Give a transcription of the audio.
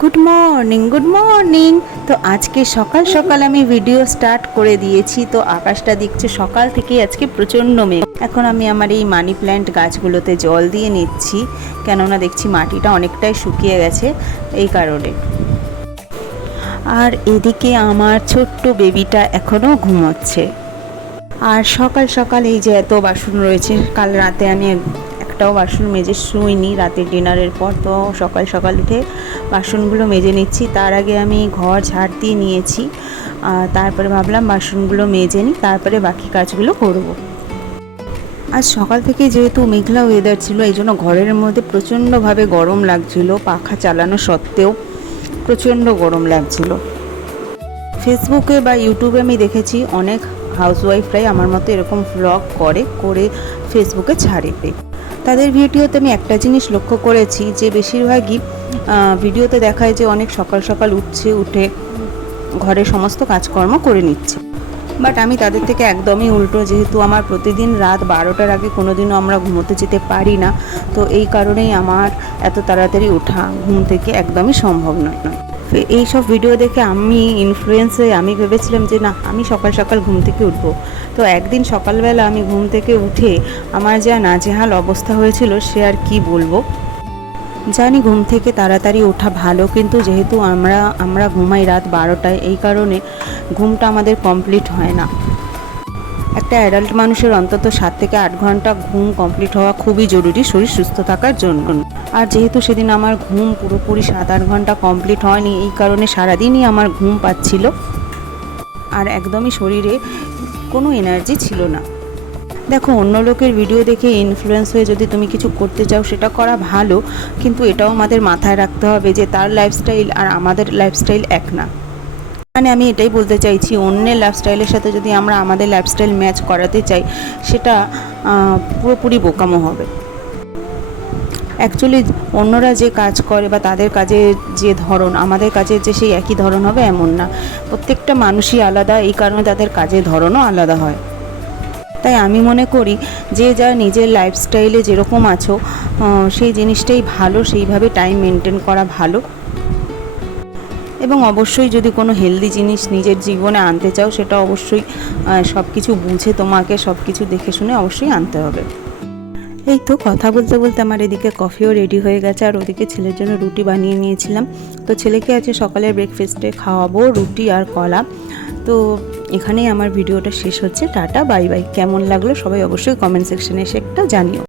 Good morning. তো আজকে সকাল সকাল আমি ভিডিও স্টার্ট করে দিয়েছি। তো আকাশটা দেখছে সকাল থেকেই আজকে প্রচণ্ড মেঘ। এখন আমি আমার এই মানি প্ল্যান্ট গাছগুলোতে জল দিয়ে নিচ্ছি, কেননা দেখছি মাটিটা অনেকটাই শুকিয়ে গেছে এই কারণে। আর এদিকে আমার ছোট্ট বেবিটা এখনও ঘুমোচ্ছে। আর সকাল সকাল এই যে এত বাসন রয়েছে, কাল রাতে আমি একটাও বাসন মেজে শুইনি রাতের ডিনারের পর। তো সকাল সকাল উঠে বাসনগুলো মেজে নিচ্ছি। তার আগে আমি ঘর ঝাড় দিয়ে নিয়েছি, তারপরে ভাবলাম বাসনগুলো মেজে নিই, তারপরে বাকি কাজগুলো করব। আজ সকাল থেকে যেহেতু মেঘলা ওয়েদার ছিল, এই জন্য ঘরের মধ্যে প্রচণ্ডভাবে গরম লাগছিল। পাখা চালানো সত্ত্বেও প্রচণ্ড গরম লাগছিল। ফেসবুকে বা ইউটিউবে আমি দেখেছি অনেক হাউসওয়াইফরাই আমার মতো এরকম ভ্লগ করে ফেসবুকে ছাড়ে। তাদের ভিডিওতে আমি একটা জিনিস লক্ষ্য করেছি যে বেশিরভাগই ভিডিওতে দেখায় যে অনেক সকাল সকাল উঠে ঘরের সমস্ত কাজকর্ম করে নিচ্ছে। বাট আমি তাদের থেকে একদমই উল্টো। যেহেতু আমার প্রতিদিন রাত 12টার আগে কোনোদিনও আমরা ঘুমোতে যেতে পারি না, তো এই কারণেই আমার এত তাড়াতাড়ি ওঠা ঘুম থেকে একদমই সম্ভব নয়। এই সব ভিডিও দেখে আমি ইনফ্লুয়েন্স হয়ে আমি ভেবেছিলাম যে না, আমি সকাল সকাল ঘুম থেকে উঠবো। তো একদিন সকালবেলা আমি ঘুম থেকে উঠে আমার যা নাজেহাল অবস্থা হয়েছিল সে আর কি বলবো। জানি ঘুম থেকে তাড়াতাড়ি ওঠা ভালো, কিন্তু যেহেতু আমরা ঘুমাই রাত 12টায়, এই কারণে ঘুমটা আমাদের কমপ্লিট হয় না। একটা অ্যাডাল্ট মানুষের অন্তত 7 থেকে 8 ঘন্টা ঘুম কমপ্লিট হওয়া খুবই জরুরি শরীর সুস্থ থাকার জন্য। আর যেহেতু সেদিন আমার ঘুম পুরোপুরি 7-8 ঘন্টা কমপ্লিট হয়নি, এই কারণে সারাদিনই আমার ঘুম পাচ্ছিল আর একদমই শরীরে কোনো এনার্জি ছিল না। দেখো, অন্য লোকের ভিডিও দেখে ইনফ্লুয়েন্স হয়ে যদি তুমি কিছু করতে চাও সেটা করা ভালো, কিন্তু এটাও আমাদের মাথায় রাখতে হবে যে তার লাইফস্টাইল আর আমাদের লাইফস্টাইল এক না। মানে আমি এটাই বলতে চাইছি, অন্যের লাইফস্টাইলের সাথে যদি আমরা আমাদের লাইফস্টাইল ম্যাচ করাতে চাই সেটা পুরোপুরি বোকামো হবে। অ্যাকচুয়ালি অন্যরা যে কাজ করে বা তাদের কাজে যে ধরন, আমাদের কাজের যে সেই একই ধরন হবে এমন না। প্রত্যেকটা মানুষই আলাদা, এই কারণে তাদের কাজের ধরনও আলাদা হয়। তাই আমি মনে করি যে যা নিজের লাইফস্টাইলে যেরকম আছো সেই জিনিসটাই ভালো, সেইভাবে টাইম মেনটেন করা ভালো। এবং অবশ্যই যদি কোনো হেলদি জিনিস নিজের জীবনে আনতে চাও সেটা অবশ্যই সব কিছু বুঝে, তোমাকে সব কিছু দেখে শুনে অবশ্যই আনতে হবে। এই তো কথা বলতে বলতে আমার এদিকে কফিও রেডি হয়ে গেছে, আর ওদিকে ছেলের জন্য রুটি বানিয়ে নিয়েছিলাম। তো ছেলেকে আজকে সকালের ব্রেকফাস্টে খাওয়াবো রুটি আর কলা। তো এখানেই আমার ভিডিওটা শেষ হচ্ছে। Tata, bye bye. কেমন লাগলো সবাই অবশ্যই কমেন্ট সেকশনে এসে একটা জানিও।